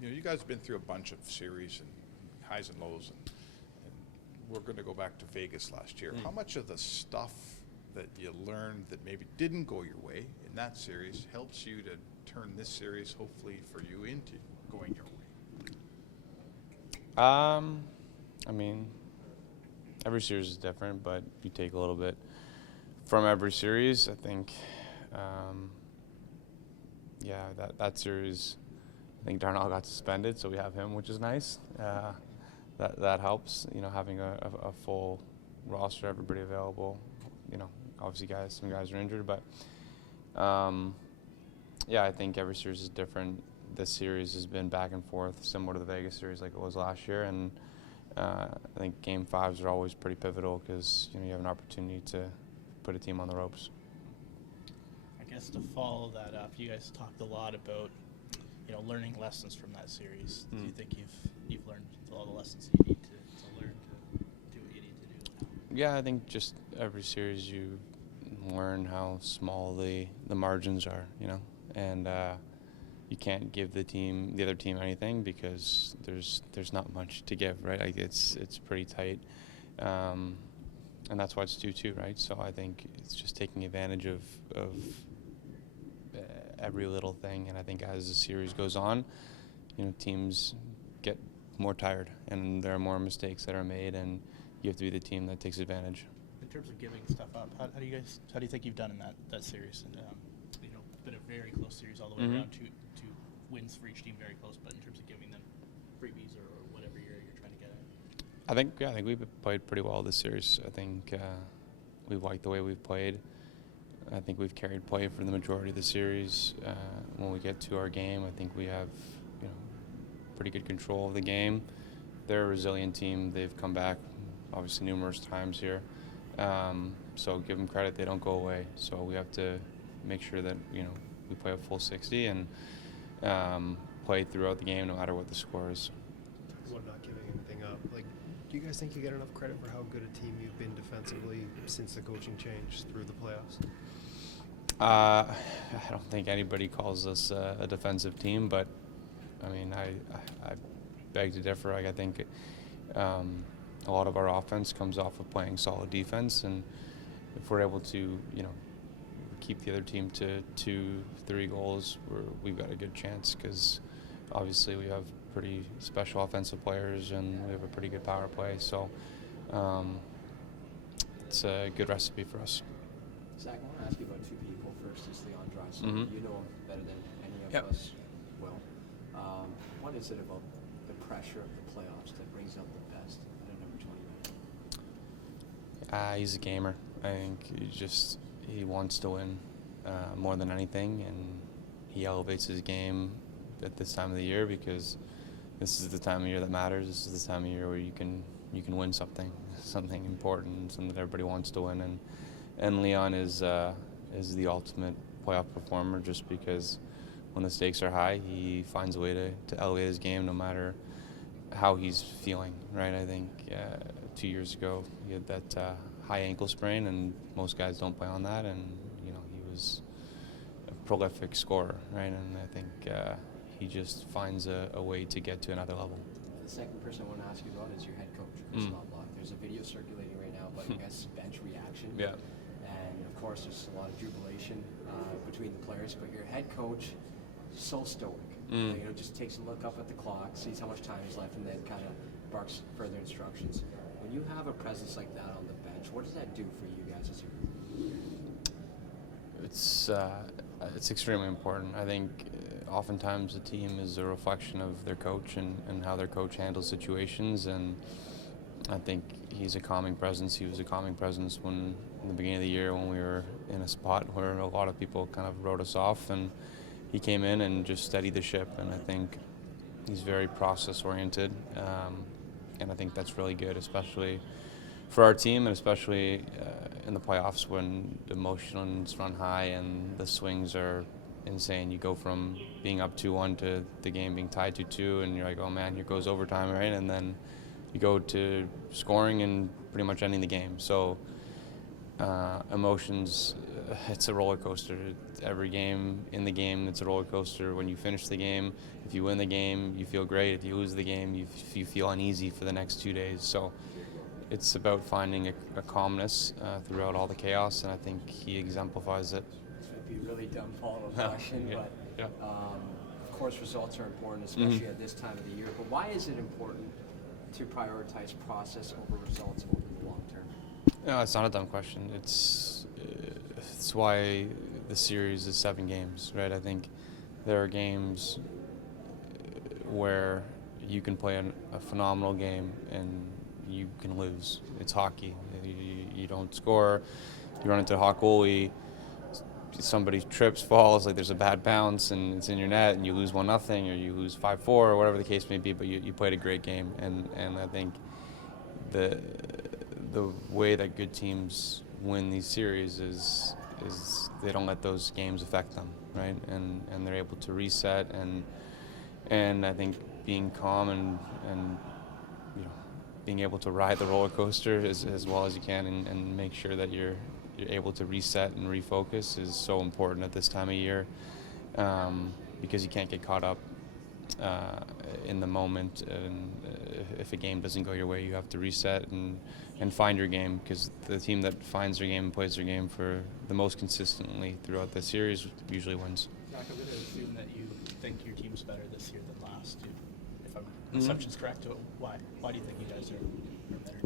you guys have been through a bunch of series and highs and lows, and we're going to go back to Vegas last year. How much of the stuff that you learned that maybe didn't go your way in that series helps you to turn this series, hopefully for you, into going your way? I mean, every series is different, but you take a little bit from every series. I think, that series, I think Darnell got suspended, so we have him, which is nice. That helps, having a full roster, everybody available. Obviously some guys are injured, but I think every series is different. This series has been back and forth, similar to the Vegas series like it was last year, and I think Game 5s are always pretty pivotal because you have an opportunity to put a team on the ropes. I guess to follow that up, you guys talked a lot about learning lessons from that series. Do you think you've learned all the lessons you need to learn to do what you need to do? Yeah, I think just every series you learn how small the margins are, and you can't give the other team anything because there's not much to give, right? Like it's pretty tight, and that's why it's 2-2, right? So I think it's just taking advantage of every little thing, and I think as the series goes on, teams get more tired, and there are more mistakes that are made, and you have to be the team that takes advantage. In terms of giving stuff up, how do you think you've done in that series? And it's been a very close series all the way around. Two wins for each team, very close. But in terms of giving them freebies or whatever you're trying to get at, I think we've played pretty well this series. I think we've liked the way we've played. I think we've carried play for the majority of the series. When we get to our game, I think we have pretty good control of the game. They're a resilient team. They've come back obviously numerous times here. So give them credit, they don't go away. So we have to make sure that we play a full 60 and play throughout the game no matter what the score is. About not giving anything up. Do you guys think you get enough credit for how good a team you've been defensively since the coaching change through the playoffs? I don't think anybody calls us a defensive team, but I mean, I beg to differ. I think a lot of our offense comes off of playing solid defense, and if we're able to, keep the other team to 2-3 goals, we've got a good chance because obviously we have pretty special offensive players and we have a pretty good power play. So it's a good recipe for us. Zach, I want to ask you about two people. First is Leon Draisaitl. You know him better than any of us will. What is it about the pressure of the playoffs that brings out the best at a number 20 man? He's a gamer. I think he wants to win more than anything, and he elevates his game at this time of the year because this is the time of year that matters. This is the time of year where you can win something important, something that everybody wants to win, and Leon is the ultimate playoff performer just because when the stakes are high, he finds a way to elevate his game no matter how he's feeling, right? I think 2 years ago he had that high ankle sprain, and most guys don't play on that, and he was a prolific scorer, right? And I think he just finds a way to get to another level. The second person I want to ask you about is your head coach, Chris Knobloch. There's a video circulating right now about your guys' bench reaction. Yeah. And of course, there's a lot of jubilation between the players, but your head coach, so stoic. Just takes a look up at the clock, sees how much time is left, and then kind of barks further instructions. When you have a presence like that on the bench, what does that do for you guys as a group? It's extremely important. I think oftentimes the team is a reflection of their coach and how their coach handles situations, and I think he's a calming presence. He was a calming presence in the beginning of the year when we were in a spot where a lot of people kind of wrote us off, and he came in and just steadied the ship, and I think he's very process-oriented, and I think that's really good, especially for our team, and especially in the playoffs when the emotions run high and the swings are insane. You go from being up 2-1 to the game being tied 2-2, and you're like, oh man, here goes overtime, right? And then you go to scoring and pretty much ending the game. So emotions it's a roller coaster. Every game in the game, it's a roller coaster. When you finish the game, if you win the game, you feel great. If you lose the game, you feel uneasy for the next 2 days. So it's about finding a calmness throughout all the chaos, and I think he exemplifies it. This might be a really dumb follow-up question, Yeah. but Yeah. Of course results are important, especially at this time of the year. But why is it important to prioritize process over results over the long term? No, it's not a dumb question. It's why the series is 7 games, right? I think there are games where you can play a phenomenal game and you can lose. It's hockey. You don't score, you run into a hot goalie, somebody trips, falls, like there's a bad bounce and it's in your net and you lose 1-0 or you lose 5-4 or whatever the case may be, but you played a great game. And I think the way that good teams win these series is they don't let those games affect them, right? And they're able to reset and I think being calm and being able to ride the roller coaster as well as you can and make sure that you're able to reset and refocus is so important at this time of year, because you can't get caught up in the moment, and if a game doesn't go your way, you have to reset and find your game, because the team that finds their game and plays their game for the most consistently throughout the series usually wins. Zach, I'm going to assume that you think your team's better this year than last. If my assumption's correct, why do you think you guys are better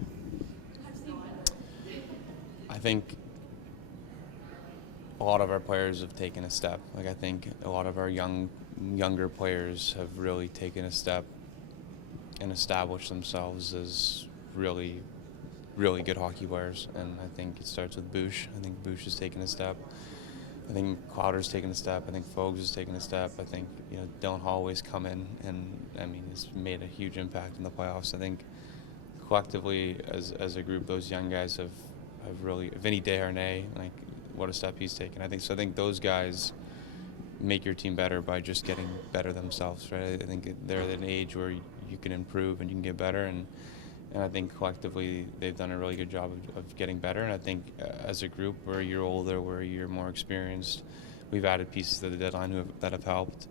now? I think a lot of our players have taken a step. Like, I think a lot of our younger players have really taken a step and established themselves as really, really good hockey players. And I think it starts with Bush. I think Bush has taken a step. I think Clouder's taken a step. I think Fogues has taken a step. I think Dylan Holloway's come in and has made a huge impact in the playoffs. I think collectively as a group, those young guys have really. Vinny Desharnais, like, what a step he's taken. I think those guys make your team better by just getting better themselves, right? I think they're at an age where you can improve and you can get better, and I think collectively they've done a really good job of getting better. And I think as a group, we're a year older, we're a year more experienced. We've added pieces to the deadline that have helped,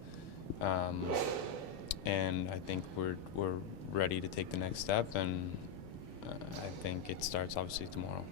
and I think we're ready to take the next step. And I think it starts obviously tomorrow.